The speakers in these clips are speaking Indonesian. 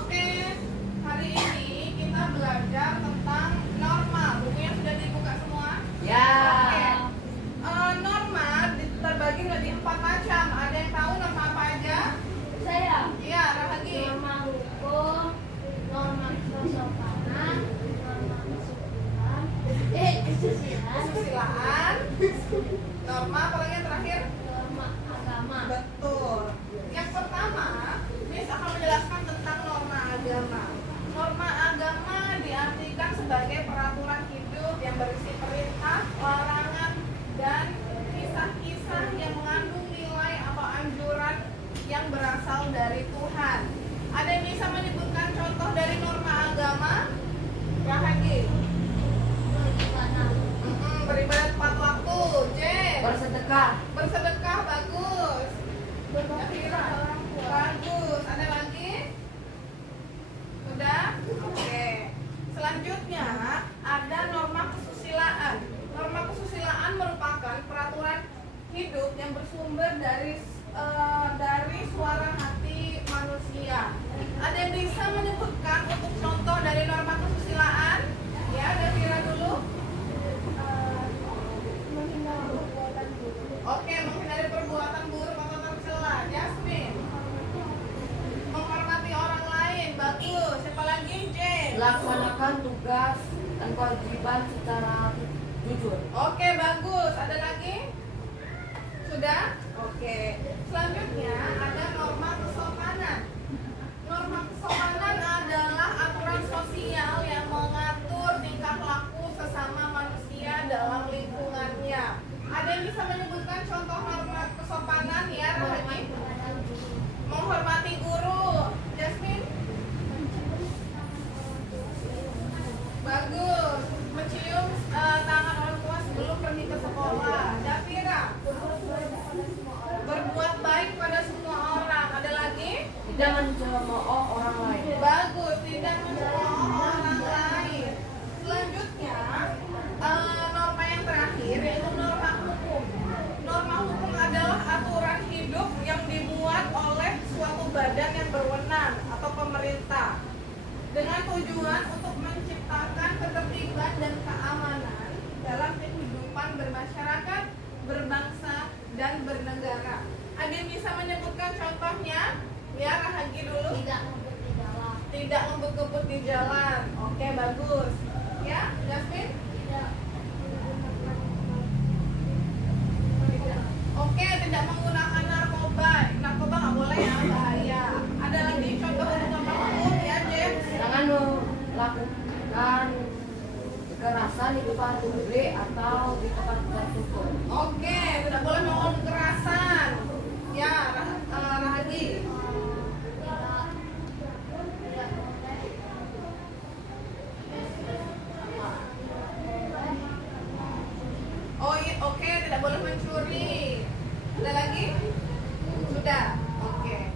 Oke, hari ini kita belajar tentang norma. Bukunya sudah dibuka semua? Ya. Oke. Norma terbagi menjadi 4 macam. Ada yang tahu norma apa aja? Saya. Iya, Rahagi. Norma hukum, norma kesopanan, norma Kesusilaan. Norma apa lagi yang terakhir? norma agama. Betul. Yang pertama, Miss akan menjelaskan tentang norma agama. Norma agama diartikan sebagai peraturan hidup yang berisi perintah, larangan, dan kisah-kisah yang mengandung nilai atau anjuran yang berasal dari Tuhan. Ada yang bisa menyebutkan contoh dari norma agama? Rahagi. Beribadah tepat waktu. J. Bersedekah. Bersedekah, bagus. Berbakti pada orang tua. Bagus. Ada lagi? Sudah? Oke. Selanjutnya ada norma kesusilaan. Norma kesusilaan merupakan peraturan hidup yang bersumber dari suara hati manusia. Ada yang bisa menyebutkan untuk contoh dari norma kesusilaan? Ya, Davira dulu. Menghindari perbuatan buruk. Oke, menghindari perbuatan buruk atau tercela. Jasmine. Menghormati orang lain. Bagus. Siapa lagi? J. Melaksanakan tugas dan kewajiban secara jujur. Oke, bagus. Ada lagi? Sudah? Oke. Selanjutnya ada norma kesopanan. Norma kesopanan adalah aturan sosial yang mengatur tingkah laku sesama manusia dalam lingkungannya. Ada yang bisa menyebutkan contoh norma kesopanan ya, Rahagi? Menghormati guru. Jasmine? Bagus. Mencium tangan orang tua sebelum pergi ke sekolah. Davira? Berbuat baik pada semua orang. Ada lagi? Tidak mencemooh orang lain. Bagus, tidak mencemooh orang lain. Selanjutnya, norma yang terakhir yaitu norma hukum. Norma hukum adalah aturan hidup yang dibuat oleh suatu badan yang berwenang atau pemerintah dengan tujuan untuk menciptakan ketertiban dan keamanan dalam kehidupan bermasyarakat, berbangsa, dan bernegara. Ada yang bisa menyebutkan contohnya? Ya, Rahagi dulu. Tidak memberi jalan. Tidak ngebut-ngebut di jalan. Oke, bagus. Ya, Jasmine? Tidak Oke, tidak menggunakan narkoba. Narkoba nggak boleh ya, bahaya. Ada lagi contoh untuk norma hukum ya, James? Jangan melakukan kekerasan di depan publik atau di tempat tertutup. Oke, tidak boleh melakukan kekerasan. Ya, Rahagi. Oh iya, oke, tidak boleh mencuri. Ada lagi? Sudah. Oke.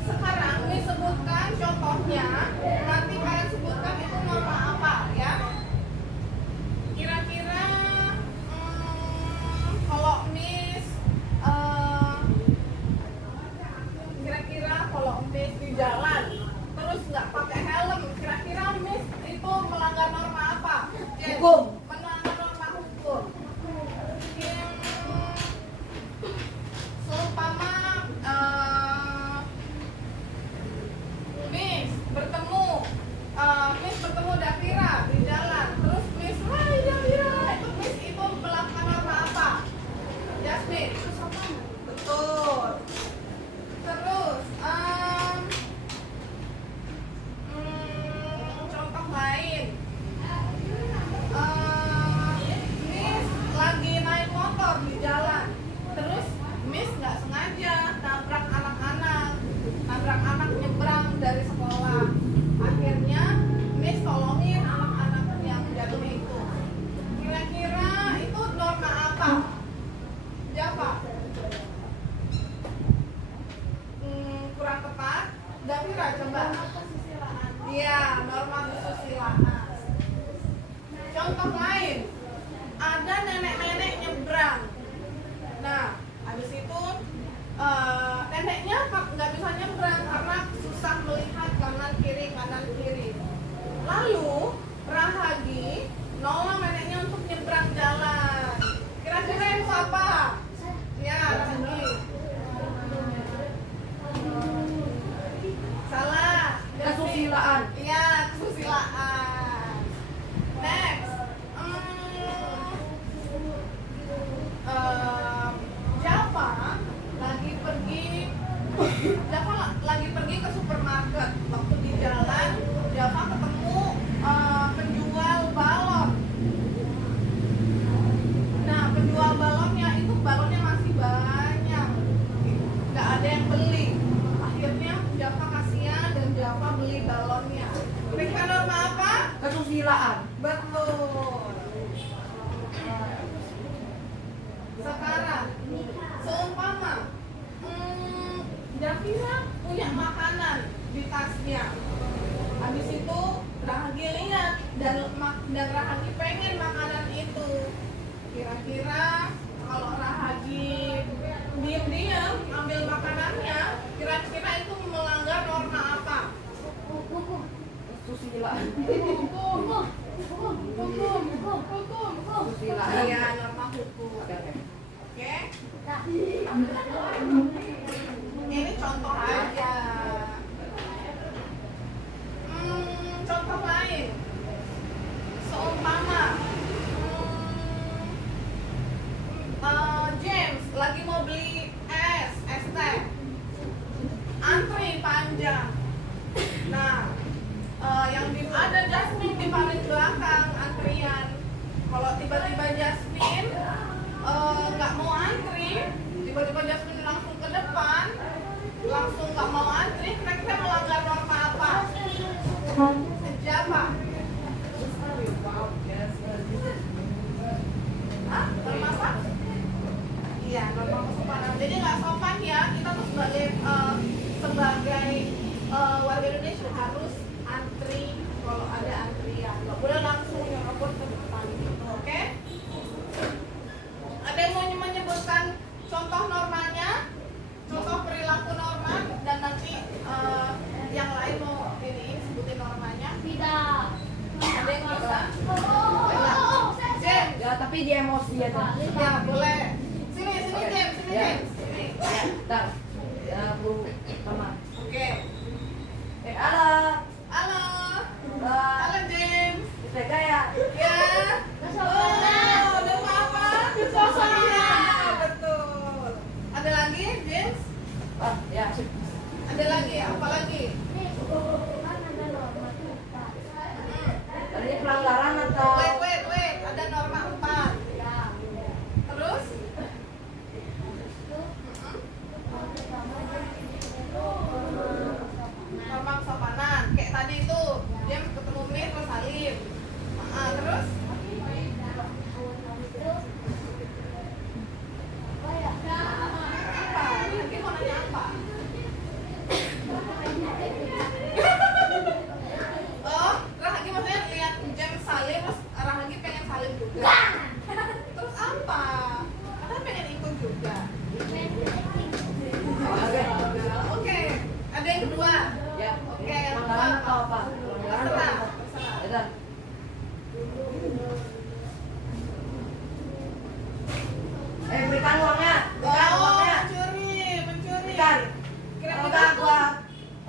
Sekarang disebutkan contohnya. Nanti kalian sebutkan itu norma apa ya? Kira-kira kalau Miss kira-kira kalau Miss di jalan terus nggak pakai helm, kira-kira Miss itu melanggar norma apa? Jen? Hukum. Melanggar norma hukum. Seumpama Miss bertemu Davira di jalan, terus Miss, hai Davira, itu melakukan norma apa? Jasmine. Betul. Terus contoh lain, Miss lagi naik motor di jalan, terus Miss nggak sengaja nabrak anak nyebrang dari sekolah. Akhirnya Miss tolongin anak-anak yang jatuh itu. Kira-kira itu norma apa? Java? Kurang tepat. Davira coba. Iya, norma kesusilaan. Contoh lain, ada nenek-nenek nyebrang. Nah, habis itu neneknya nggak bisa nyebrang karena Java lagi pergi ke supermarket. Waktu di jalan, Java ketemu penjual balon. Nah, penjual balonnya itu balonnya masih banyak, nggak ada yang beli. Akhirnya Java kasihan dan Java beli balonnya. Kira-kira norma apa? Kesusilaan. Betul. Sekarang, seumpama Javira punya makanan di tasnya. Habis itu Rahagi lihat dan Rahagi pengen makanan itu. Kira-kira kalau Rahagi diam-diam ambil makanannya, kira-kira itu melanggar norma apa? Kesusilaan. Hukum. Kesusilaan. Iya, norma hukum. Oke. Oke? Ini contoh aja. Contoh lain. Seumpama James lagi mau beli es teh. Antri panjang. Nah, yang ada Jasmine di paling belakang antrian. Kalau tiba-tiba Jasmine nggak mau antri, tiba-tiba Jasmine langsung ke depan, langsung nggak mau antri, kira-kira melanggar norma apa? Java. Hah? Norma apa? Iya, norma kesopanan. Jadi nggak sopan ya, kita tuh sebagai warga Indonesia harus antri kalau ada antrian. Nggak boleh langsung nyerobot ke depan gitu, oke? Ada yang mau menyebutkan contoh normanya, contoh perilaku norma, dan nanti yang lain mau ini sebutin normanya. Tidak. Ada yang bisa? James, Ya, tapi dia emosi aja. ya boleh. Sini Oke. James, sini Ya. James, sini. Ya, bentar. Ya, Bu Mama. Oke. Halo. Halo, Mbak. halo James. Tega ya? Ya. Oh, nama apa? Kesopanan. Betul. Ada lagi, James? Ah, ya. Ada lagi? Apa lagi? Kan ada norma kita. Tadi pelanggaran atau Wait. Ada norma 4. Ya. Terus? Norma kesopanan. Kayak tadi itu, James ketemu Mir terus salim. Terus? Apa? Lagi mau nanya apa? Oh, Rahagi maksudnya lihat James salim terus Rahagi pengen salim juga. Terus apa? Karena pengen ikut juga. Oke. Ada yang kedua. ya? Oke, yang Pelanggaran kedua atau apa? Pelanggaran atau Terserah, apa? terserah. Ya, Dan. Berikan uangnya. Berikan Oh, uangnya. mencuri. Berikan. Kira-kira Enggak, gua.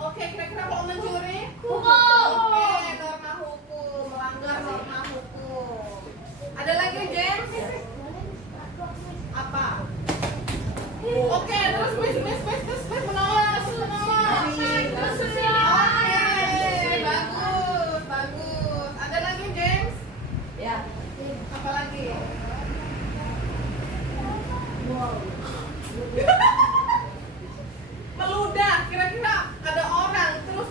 Oke, kira-kira kalau mencuri? Hukum. Oke, norma hukum, melanggar norma hukum. Ada lagi, James? Apa? Oke, terus Miss menolak. Oke, bagus. Ada lagi, James? Ya. Apa lagi? Meludah, kira-kira ada orang terus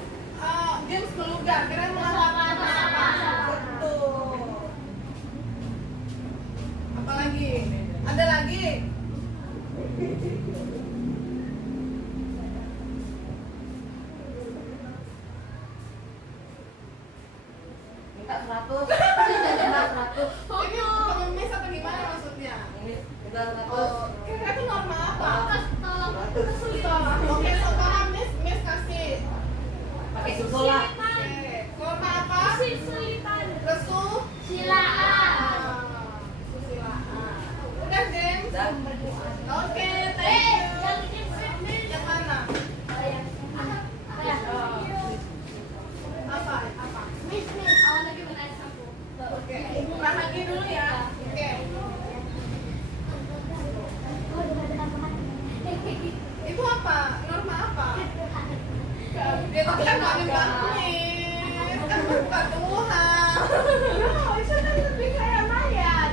James meludah, kira-kira melanggar apa? Betul. Apa lagi? Ada lagi? Minta 100. Minta 100. Ini pengemis atau gimana maksudnya? Ini minta 100. Oh, kira-kira itu norma apa? Tolong. Kesulitan. Oke, sekarang Miss kasih. Pakai susul lah. Oke, norma apa? Kesulitan. Silaan. Kesusilaan. Udah, James? Dan Oke, thank you. Yang bikin script. Yang mana? Apa ya? Apa? Miss, awalnya gimana aku? nembak nih, kan bukan Tuhan. Itu kan lebih kayak mayat.